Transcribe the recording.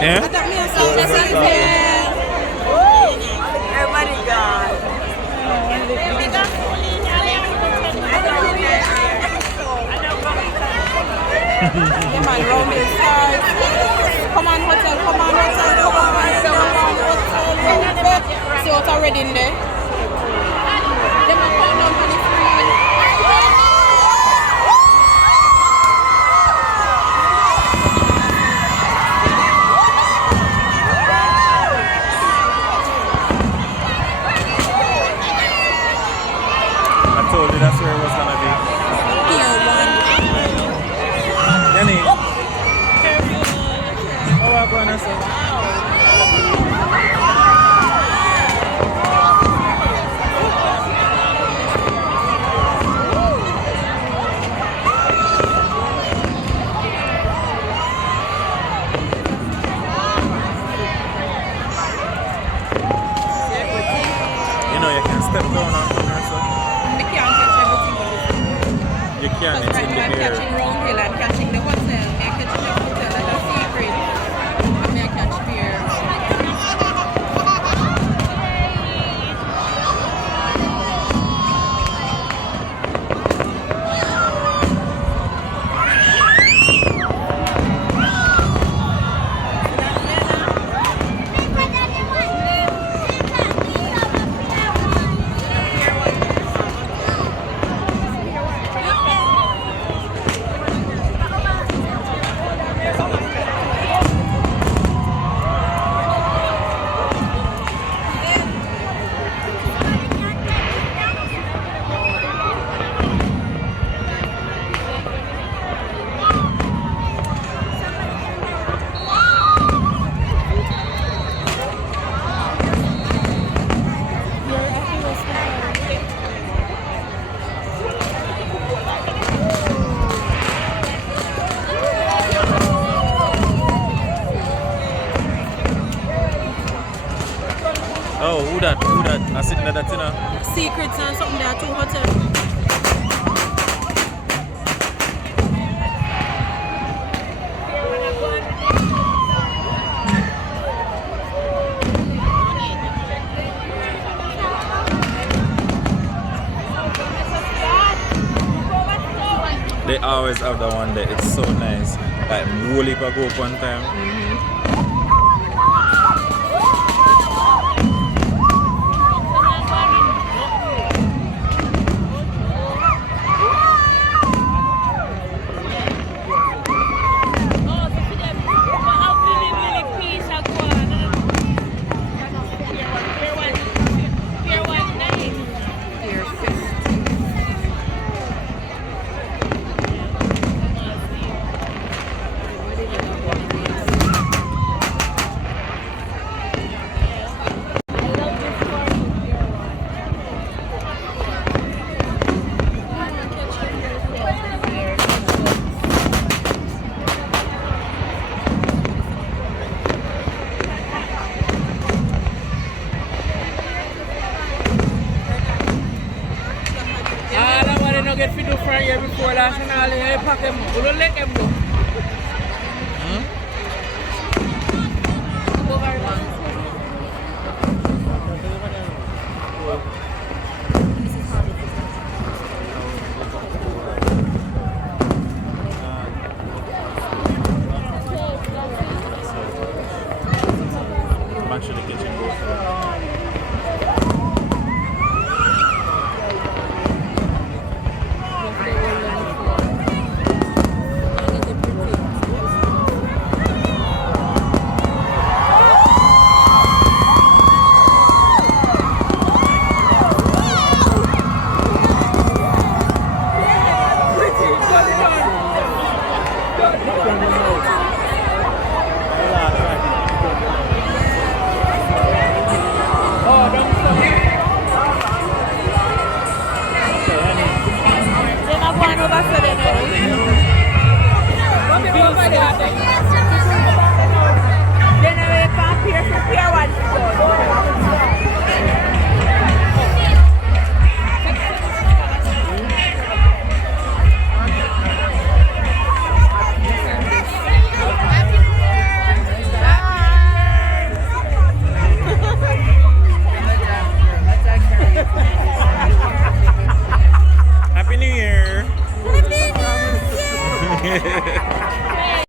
Yeah? Everybody gone. Come on, round the stars. Come on, hotel, come on, hotel, come on, hotel. See what's already in there? Them are found out on the screen. I told you that's where it was gonna be. Pier 1. Jenny. How are you going to say? You know you can step down and come here, so. We can't catch everything on the screen. You can, Because it's right in now I'm the air. catching round hill, I'm catching the hotel, I'm catching the hotel, that's a secret. I'm going to catch Pier. Oh, who that? Who that? I sitting at that dinner. Secrets and something there, 2 hotels. They always have the one there. It's so nice. Like, Wooly go up one time. Pier 50. Get fit for a year before last and all the pack them up. We don't let them go. Back to the kitchen. Get the thing.